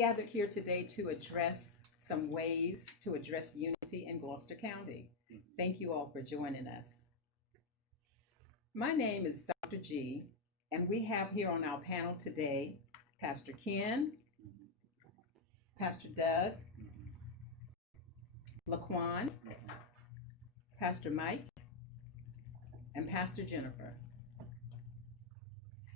gathered here today to address some ways to address unity in Gloucester County. Thank you all for joining us. My name is Dr. G, and we have here on our panel today Pastor Ken, Pastor Doug, Laquan, Pastor Mike, and Pastor Jennifer.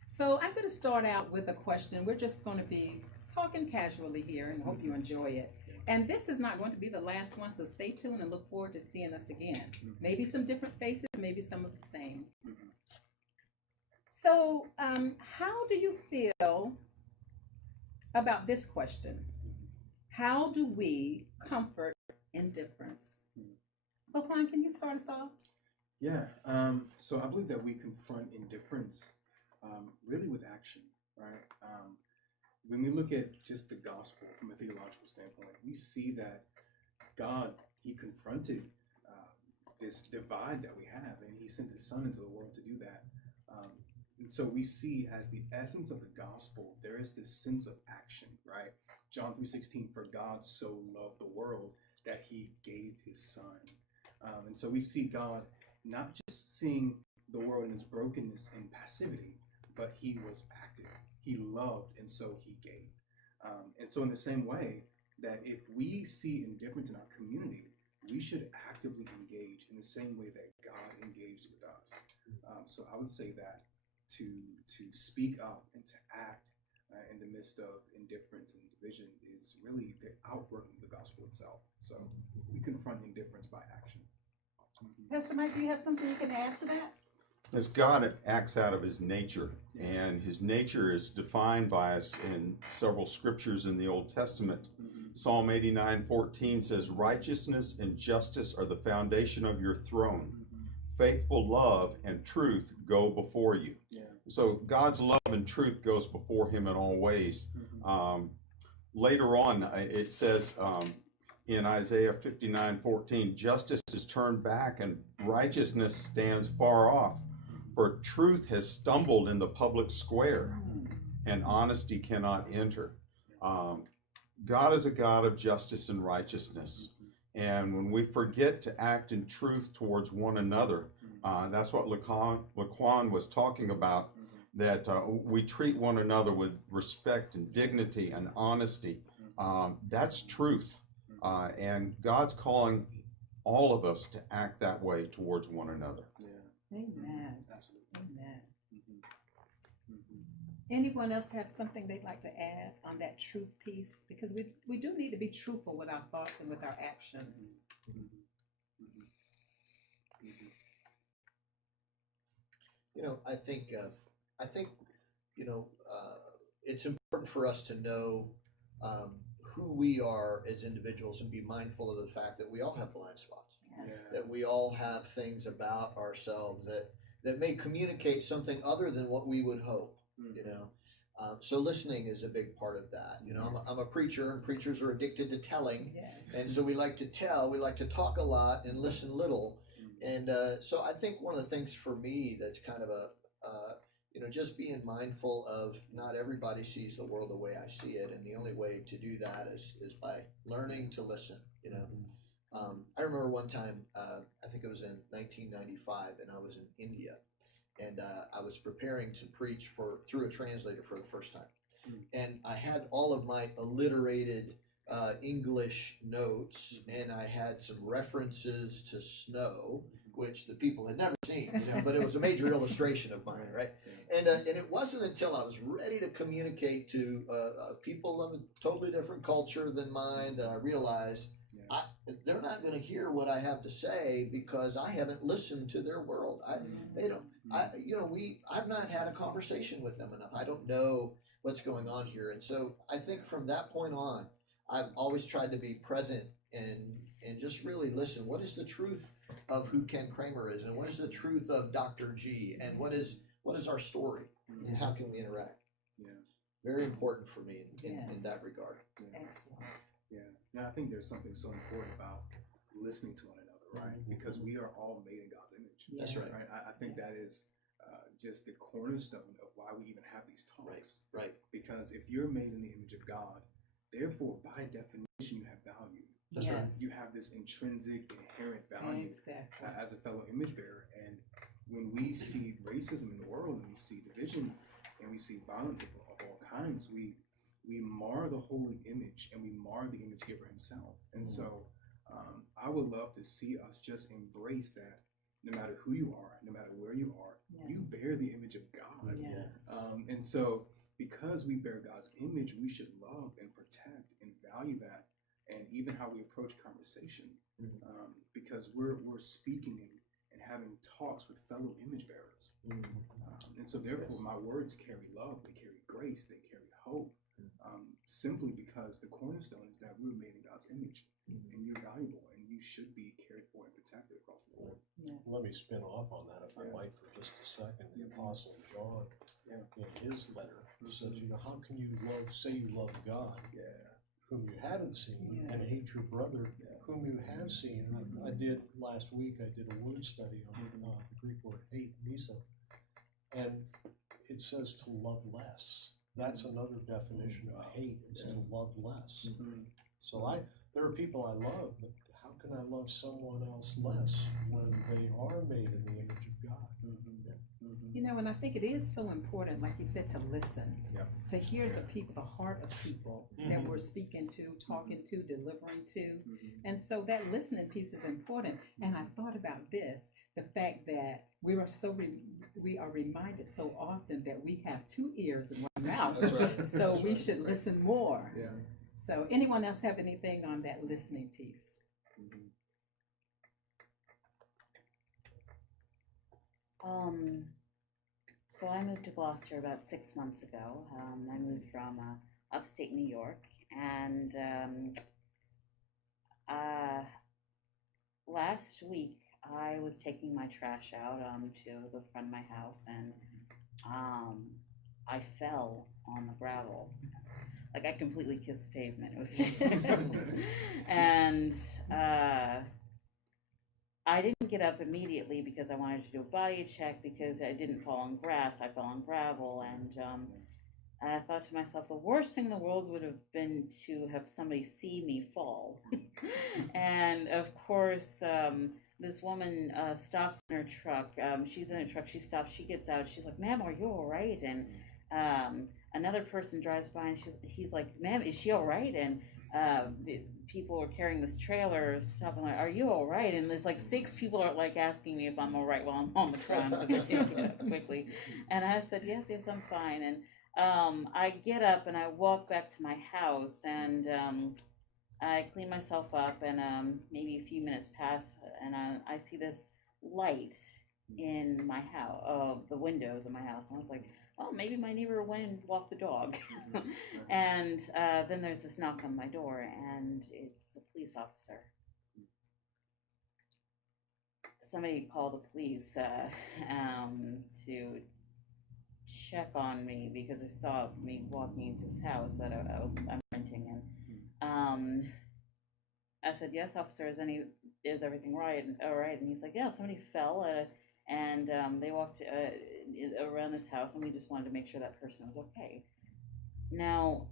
So I'm going to start out with a question. We're just going to be talking casually here and hope you enjoy it. And this is not going to be the last one, so stay tuned and look forward to seeing us again. Maybe some different faces, maybe some of the same. So how do you feel about this question? How do we comfort indifference? Laquan, can you start us off? Yeah, so I believe that we confront indifference really with action, right? When we look at just the gospel from a theological standpoint, we see that God, he confronted this divide that we have, and he sent his son into the world to do that. And so we see as the essence of the gospel, there is this sense of action, right? John 3:16, for God so loved the world that he gave his son. And so we see God not just seeing the world in its brokenness and passivity, but he was active. He loved, and so he gave. And so in the same way that if we see indifference in our community, we should actively engage in the same way that God engaged with us. So I would say that to speak up and to act in the midst of indifference and division is really the outworking of the gospel itself. So we confront indifference by action. Pastor Mike, do you have something you can add to that? As God acts out of his nature, and his nature is defined by us in several scriptures in the Old Testament. Psalm 89:14 says, righteousness and justice are the foundation of your throne. Faithful love and truth go before you. So God's love and truth goes before him in all ways. Later on, it says in Isaiah 59:14, justice is turned back and righteousness stands far off. For truth has stumbled in the public square, and honesty cannot enter. God is a God of justice and righteousness. And when we forget to act in truth towards one another, that's what Laquan was talking about, that we treat one another with respect and dignity and honesty. That's truth. And God's calling all of us to act that way towards one another. Amen. Absolutely. Amen. Anyone else have something they'd like to add on that truth piece? Because we do need to be truthful with our thoughts and with our actions. You know, I think, it's important for us to know who we are as individuals and be mindful of the fact that we all have blind spots. Yes. That we all have things about ourselves that may communicate something other than what we would hope, So listening is a big part of that. I'm a preacher, and preachers are addicted to telling. Yes. And so we like to tell, we like to talk a lot and listen little. And so I think one of the things for me that's kind of just being mindful of not everybody sees the world the way I see it. And the only way to do that is by learning to listen, I remember one time, I think it was in 1995, and I was in India, and I was preparing to preach through a translator for the first time. And I had all of my alliterated English notes, and I had some references to snow, which the people had never seen, but it was a major illustration of mine, right? And it wasn't until I was ready to communicate to people of a totally different culture than mine that I realized they're not going to hear what I have to say because I haven't listened to their world. I've not had a conversation with them enough. I don't know what's going on here. And so I think from that point on, I've always tried to be present and just really listen. What is the truth of who Ken Kramer is, and what is the truth of Dr. G, and what is our story, and how can we interact? Very important for me in that regard. Excellent. Now I think there's something so important about listening to one another, right? Because we are all made in God's image. That's right. I think that is just the cornerstone of why we even have these talks. Right. Because if you're made in the image of God, therefore, by definition, you have value. That's Yes. right. You have this intrinsic, inherent value Exactly. as a fellow image bearer. And when we see racism in the world, and we see division, and we see violence of all kinds, we mar the holy image, and we mar the image giver himself. And so I would love to see us just embrace that. No matter who you are, no matter where you are, you Yes. bear the image of God. Yes. And so, because we bear God's image, we should love and protect and value that, and even how we approach conversation, because we're speaking and having talks with fellow image bearers. And so, therefore, my words carry love, they carry grace, they carry hope, simply because the cornerstone is that we were made in God's image, and you're valuable, and you should be cared for and protected across the board. Yes. Let me spin off on that, if I might, for just a second. The Apostle John, in his letter, says, how can you say you love God, whom you haven't seen, and hate your brother, whom you have seen? I did last week. I did a word study on the Greek word hate, misa, and it says to love less. That's another definition of hate, is to love less. So there are people I love, but how can I love someone else less when they are made in the image of God? You know, and I think it is so important, like you said, to listen, to hear the people, the heart of people that we're speaking to, talking to, delivering to. And so that listening piece is important. And I thought about this, the fact that we are reminded so often that we have 2 ears and 1 mouth. That's right. So That's we right. should listen more. Yeah. So anyone else have anything on that listening piece? So I moved to Gloucester about 6 months ago. I moved from upstate New York, and last week I was taking my trash out to the front of my house, and I fell on the gravel. Like, I completely kissed the pavement. It was just and I didn't get up immediately because I wanted to do a body check, because I didn't fall on grass, I fell on gravel. And I thought to myself, the worst thing in the world would have been to have somebody see me fall. And of course, this woman stops in her truck. She's in a truck, she stops, she gets out, she's like, "Ma'am, are you all right?" And another person drives by, and he's like, "Ma'am, is she all right?" And the people are carrying this trailer, stopping like, "Are you all right?" And there's like 6 people are like asking me if I'm all right while I'm on the ground, because I can't get up quickly. And I said, yes, I'm fine. And I get up and I walk back to my house, and I clean myself up, and maybe a few minutes pass, and I see this light in my house, the windows of my house, and I was like, oh, maybe my neighbor went and walked the dog. And then there's this knock on my door, and it's a police officer. Somebody called the police to check on me, because they saw me walking into this house that I'm renting. And I said, "Yes, officer, is everything right?" All right. And he's like, "Yeah, somebody fell and they walked around this house, and we just wanted to make sure that person was okay." Now,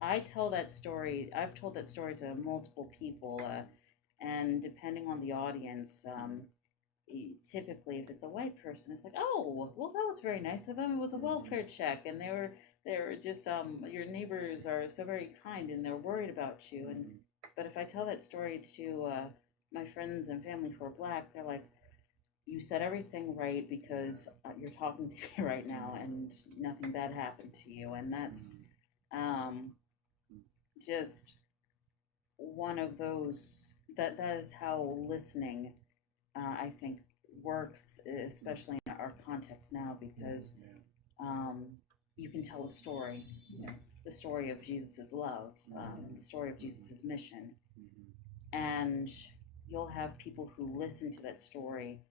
I've told that story to multiple people, and depending on the audience, typically if it's a white person, it's like, "Oh, well, that was very nice of them. It was a welfare check, and they were just your neighbors are so very kind, and they're worried about you." But if I tell that story to my friends and family who are Black, they're like, "You said everything right, because you're talking to me right now, and nothing bad happened to you." And that's just one of those, that is how listening, I think, works, especially in our context now, because you can tell a story, the story of Jesus' love, the story of Jesus' mission, and you'll have people who listen to that story,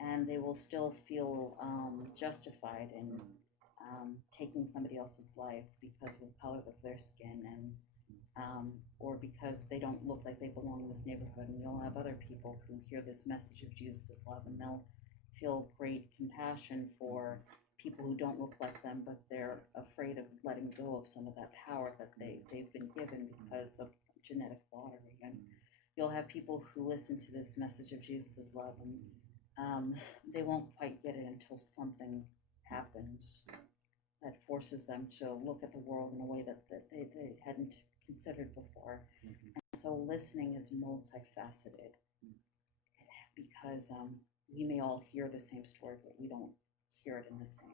and they will still feel justified in taking somebody else's life because of the color of their skin, and or because they don't look like they belong in this neighborhood. And you'll have other people who hear this message of Jesus' love, and they'll feel great compassion for people who don't look like them, but they're afraid of letting go of some of that power that they've been given because of genetic lottery. And you'll have people who listen to this message of Jesus' love, and they won't quite get it until something happens that forces them to look at the world in a way that they hadn't considered before. And so listening is multifaceted because we may all hear the same story, but we don't hear it in the same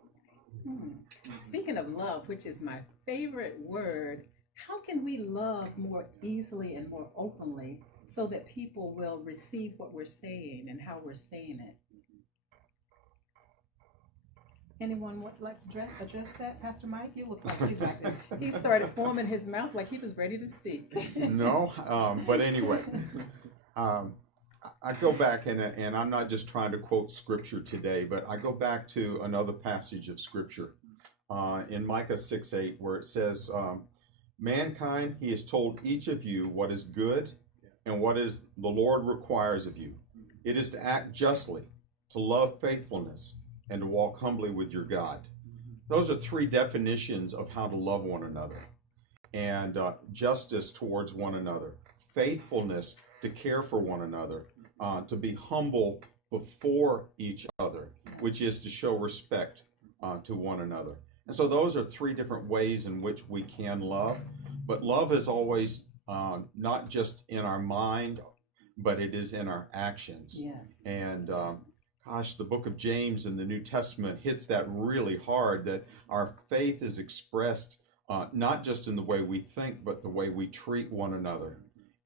way. Speaking of love, which is my favorite word, how can we love more easily and more openly so that people will receive what we're saying and how we're saying it? Anyone would like to address that? Pastor Mike, you look like you like it. He started forming his mouth like he was ready to speak. No, but anyway, I go back and I'm not just trying to quote scripture today, but I go back to another passage of scripture in Micah 6:8, where it says, mankind, he has told each of you what is good and what is the Lord requires of you. It is to act justly, to love faithfulness, and to walk humbly with your God. Those are three definitions of how to love one another. And justice towards one another, faithfulness to care for one another, to be humble before each other, which is to show respect to one another. And so those are three different ways in which we can love. But love is always not just in our mind, but it is in our actions. Yes. And gosh, the book of James in the New Testament hits that really hard, that our faith is expressed not just in the way we think, but the way we treat one another.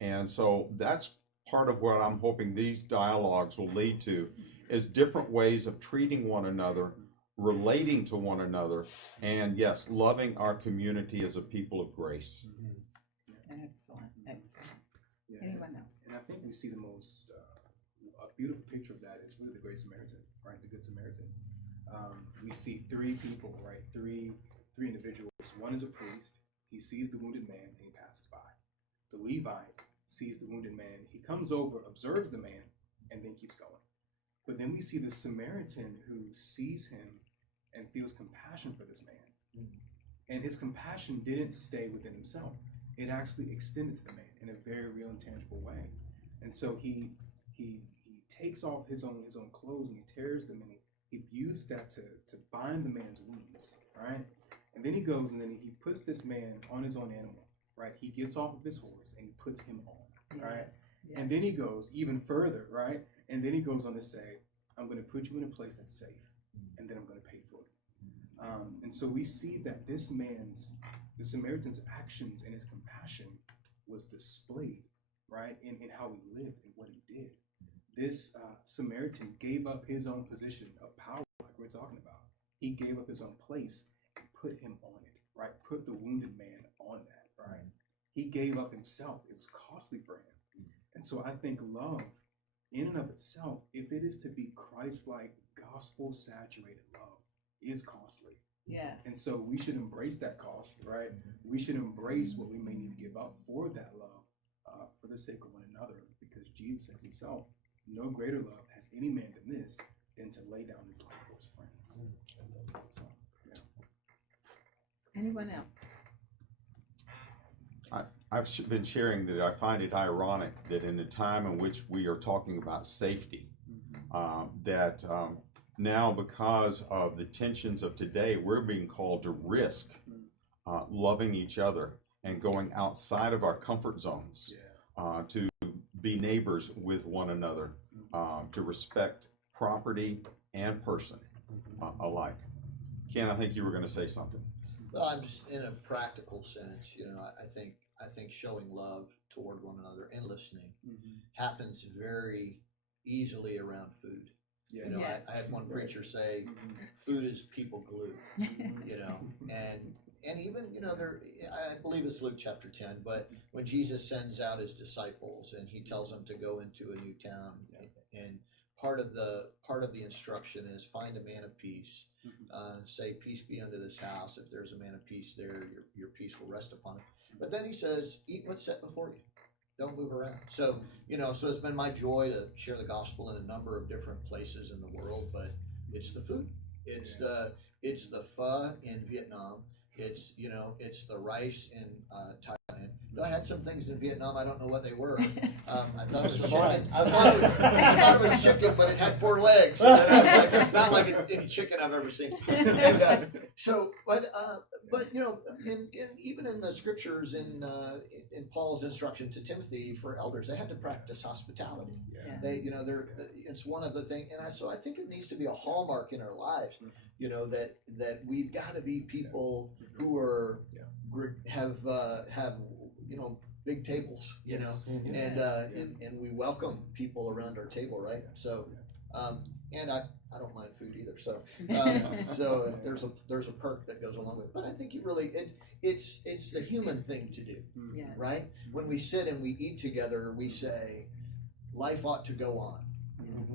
And so that's part of what I'm hoping these dialogues will lead to, is different ways of treating one another, relating to one another, and yes, loving our community as a people of grace. Excellent, excellent. Yeah. Anyone else? And I think we see the most a beautiful picture of that is really the Great Samaritan, right? The Good Samaritan. We see three people, right? Three individuals. One is a priest. He sees the wounded man and he passes by. The Levite sees the wounded man. He comes over, observes the man, and then keeps going. But then we see the Samaritan who sees him and feels compassion for this man. And his compassion didn't stay within himself. It actually extended to the man in a very real and tangible way. And so he takes off his own clothes and he tears them, and he used that to bind the man's wounds, right? And then he goes and then he puts this man on his own animal, right? He gets off of his horse and he puts him on, right? Yes. And then he goes even further, right? And then he goes on to say, I'm going to put you in a place that's safe, and then I'm going to pay for it. And so we see that the Samaritan's actions and his compassion was displayed, right, in how he lived and what he did. This Samaritan gave up his own position of power, like we're talking about. He gave up his own place and put him on it, right? Put the wounded man on that, right? He gave up himself. It was costly for him. And so I think love, in and of itself, if it is to be Christ-like, gospel-saturated love, is costly. Yes. And so we should embrace that cost, right? We should embrace what we may need to give up for that love, for the sake of one another, because Jesus says himself, no greater love has any man than this, than to lay down his life for his friends. So, yeah. Anyone else? I've been sharing that I find it ironic that in a time in which we are talking about safety, that now because of the tensions of today, we're being called to risk loving each other and going outside of our comfort zones, to be neighbors with one another, to respect property and person alike. Ken, I think you were going to say something. Well, I'm just in a practical sense, I think showing love toward one another and listening happens very easily around food. Yeah. Yes. I had one preacher say, food is people glue, and even, I believe it's Luke chapter 10, but when Jesus sends out his disciples and he tells them to go into a new town, and part of the instruction is find a man of peace, say peace be unto this house. If there's a man of peace there, your peace will rest upon it. But then he says, eat what's set before you. Don't move around. So, so it's been my joy to share the gospel in a number of different places in the world, but it's the food. It's It's the pho in Vietnam. It's, you know, it's the rice in Thailand. I had some things in Vietnam. I don't know what they were. I thought it was chicken. I thought it was chicken, but it had 4 legs. And I was like, it's not like any chicken I've ever seen. And, but you know, even in the scriptures in Paul's instruction to Timothy for elders, they had to practice hospitality. Yes. They, you know, it's one of the things, and so I think it needs to be a hallmark in our lives. You know, that we've got to be people who are have you know, big tables, you know, and we welcome people around our table, right? So, and I don't mind food either. So, so there's a perk that goes along with it. But I think it's the human thing to do, Yes. right? When we sit and we eat together, we say, life ought to go on. Yes.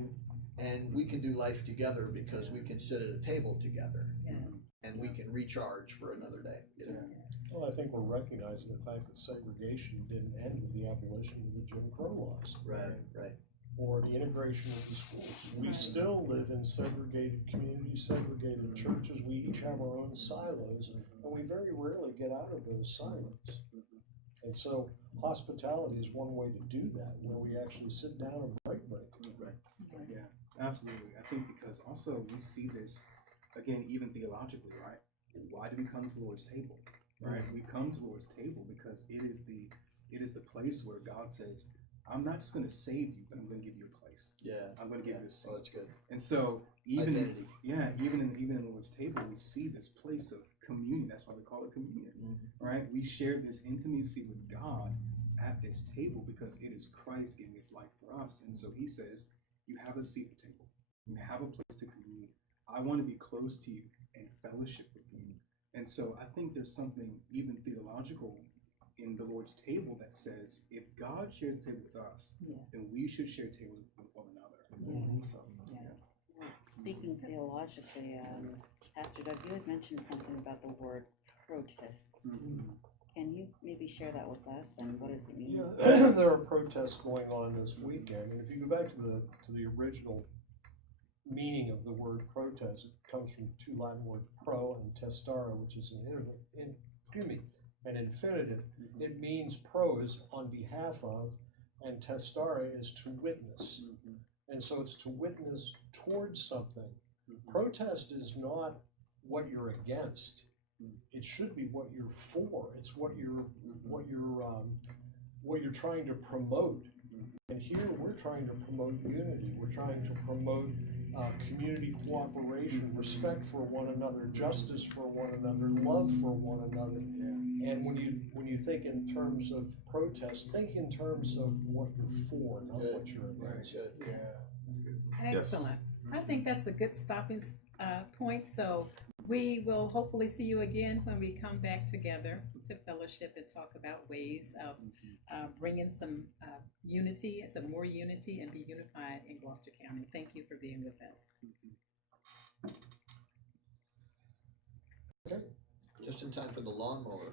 And we can do life together because we can sit at a table together, Yes. and we can recharge for another day. You know? Well, I think we're recognizing the fact that segregation didn't end with the abolition of the Jim Crow laws. Right. Or the integration of the schools. We right. still live in segregated communities, segregated churches. We each have our own silos, and we very rarely get out of those silos. And so hospitality is one way to do that, where we actually sit down and break. Right. Yeah, absolutely. I think because also we see this, again, even theologically, right? Why do we come to the Lord's table, right? We come to the Lord's table because it is the place where God says, I'm not just going to save you, but I'm going to give you a place. Yeah. I'm going to give you a seat. Oh, that's good. And so even Identity. even in the Lord's table, we see this place of communion. That's why we call it communion, right? We share this intimacy with God at this table because it is Christ giving his life for us. And so he says, you have a seat at the table. You have a place to commune. I want to be close to you and fellowship with you. And so I think there's something even theological in the Lord's table that says, if God shares the table with us, then we should share tables with one another. So, Speaking theologically, Pastor Doug, you had mentioned something about the word protests. Can you maybe share that with us, and what does it mean? Yeah, there are protests going on this weekend, and if you go back to the original meaning of the word protest, it comes from 2 Latin words, pro and testare, which is an infinitive. It means pro is on behalf of, and testare is to witness. And so it's to witness towards something. Protest is not what you're against. It should be what you're for. It's what you're trying to promote. And here we're trying to promote unity. We're trying to promote community cooperation, respect for one another, justice for one another, love for one another. And when you think in terms of protest, think in terms of what you're for, not what you're against. yeah, that's good. Excellent. I think that's a good stopping point. So we will hopefully see you again when we come back together to fellowship and talk about ways of bringing some unity, some more unity, and be unified in Gloucester County. Thank you for being with us. Just in time for the lawnmower.